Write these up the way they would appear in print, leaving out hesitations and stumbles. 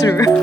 True.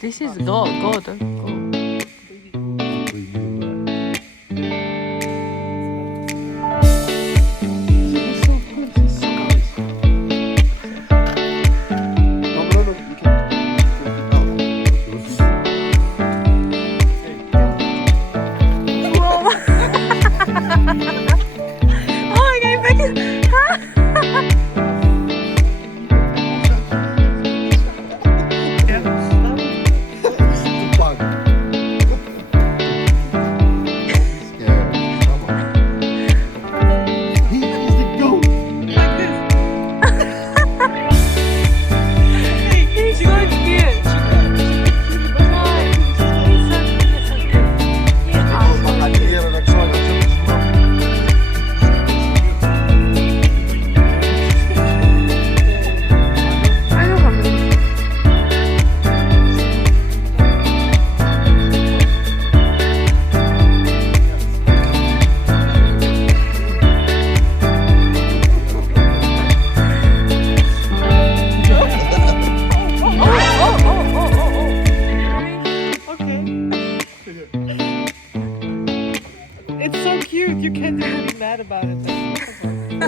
This is gold.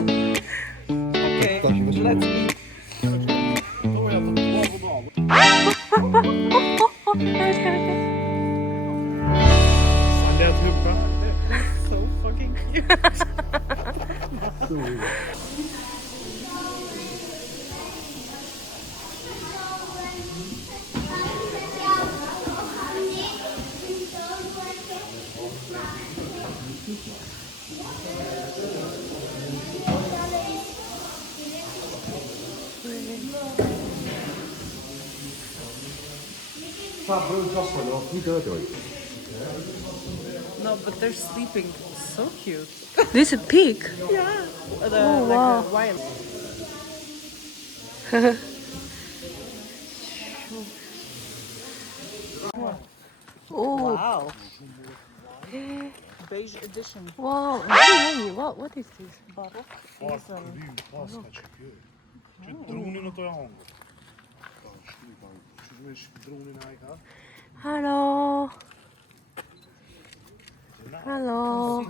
Okay, let's eat. So fucking cute. No, but they're sleeping. So cute. This is pig. Yeah. Oh, wow. Wild. Oh, Wow. Beige edition wow. Hey, what is this? bottle. Hello. Hello. Oh.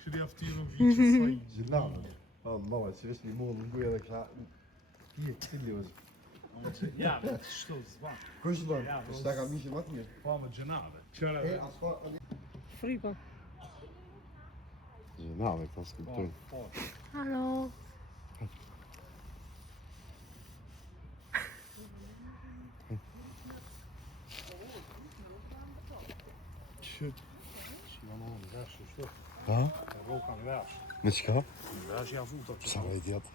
Kështu aftiron viçë sa i gjilave. Mama, që vesh një mund nguja dhe kësha ti e cili është. Ja, što zva. Kush do? Shta ka mishin më të mirë. Pa më gjenave. Qëra E, asko... Frigo. Gjilave, këta s'kuptojnë. Hello. Qyt. Shima më në vesh, shtu. Ha? Roka në vesh. Me qka? Në vesh ja vuta. Sa me i djetë.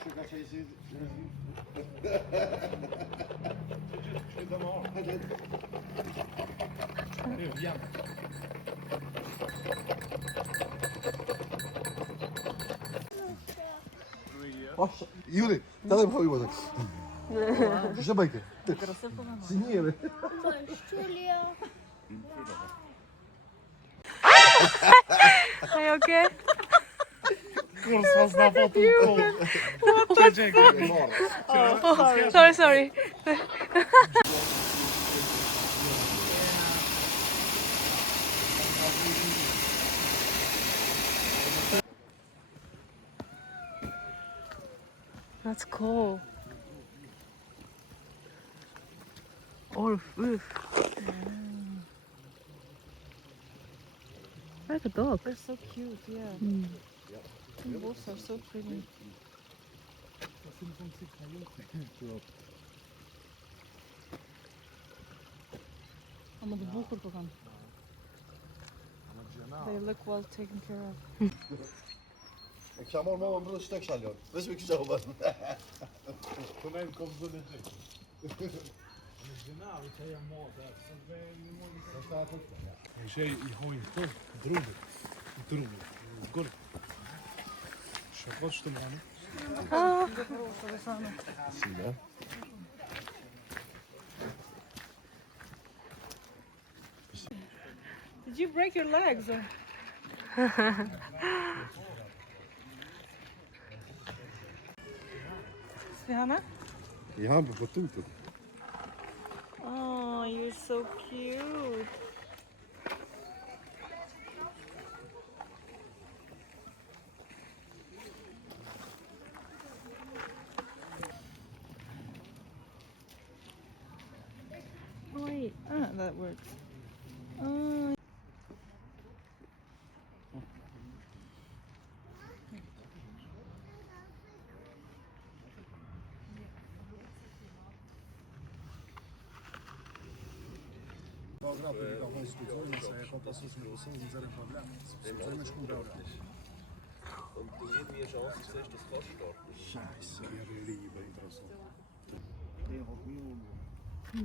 Që ka që i si... Qyt dhe më orë. Jam. Juri, da daj më havi vazak. Që bëjke? Si njëre. Are you okay? Kur s'ma s'na po të kohë. Sorry. That's cool. Or roof. Like a dog. They're so cute, yeah. The wolves are so pretty. Ama de boeken gaan. They look well taken care of. Ik ga morgen met mijn stuk staan, joh. Wist ik zo wat. Konijn komt zo net in. Gjenave që jam moda. Dat staat ook. E që i hojnë të drumë. Gërë. Shëpot shtë mëni. Zie je? Did you break your legs? Svana? Ja, maar wat doet het? Oh, you're so cute. Wait, that works. Oh. Grappig, ik kan gewoon scooteren, maar zij komt als een persoon die zijn probleem. Ze zijn een schoenbouwer. Und je meer Chancen siehst, das kannst du dort. Scheiße, jag liebe interessant.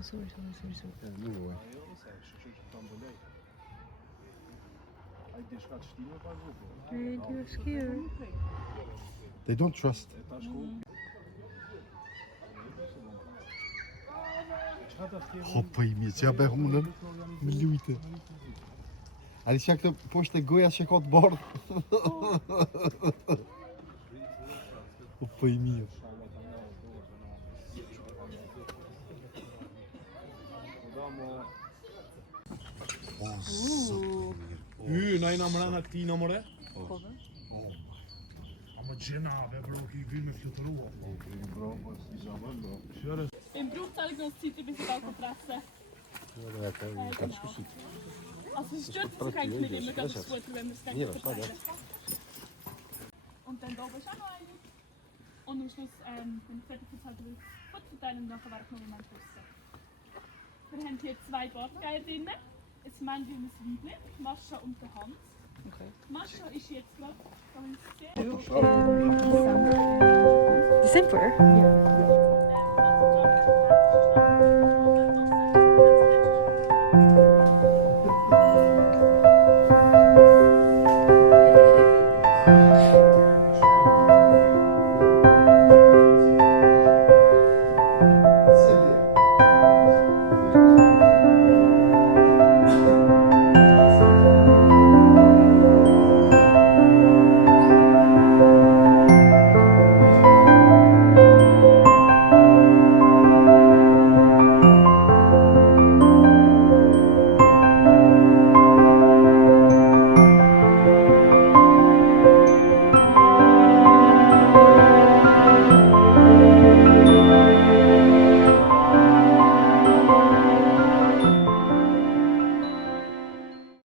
Sorry. Ja, nu hoor. You're scared. They don't trust. Hoppa i mieć, ja behonen miljoiten. A když jak to pošte goja się od bord. Hoppa i mieć. Näin namorana, ti namore? Ama cenab, jag bråkar ju gud med 14 år. Kör det. Im Brutzeugungszeit bis ich auch treffen. Also es stört sich eigentlich nicht immer ganz gut, wenn wir es denken. Und dann da oben ist auch noch eine. Und am Schluss, wenn ich fertig erzählt habe, Foto verteilen und nachher wäre ich noch im Moment draussen. Wir haben hier 2 Bordgeirinnen. Ein Männchen und ein Weibchen, Mascha und der Hans. Okay. Mascha ist jetzt, glaube ich, December? ganz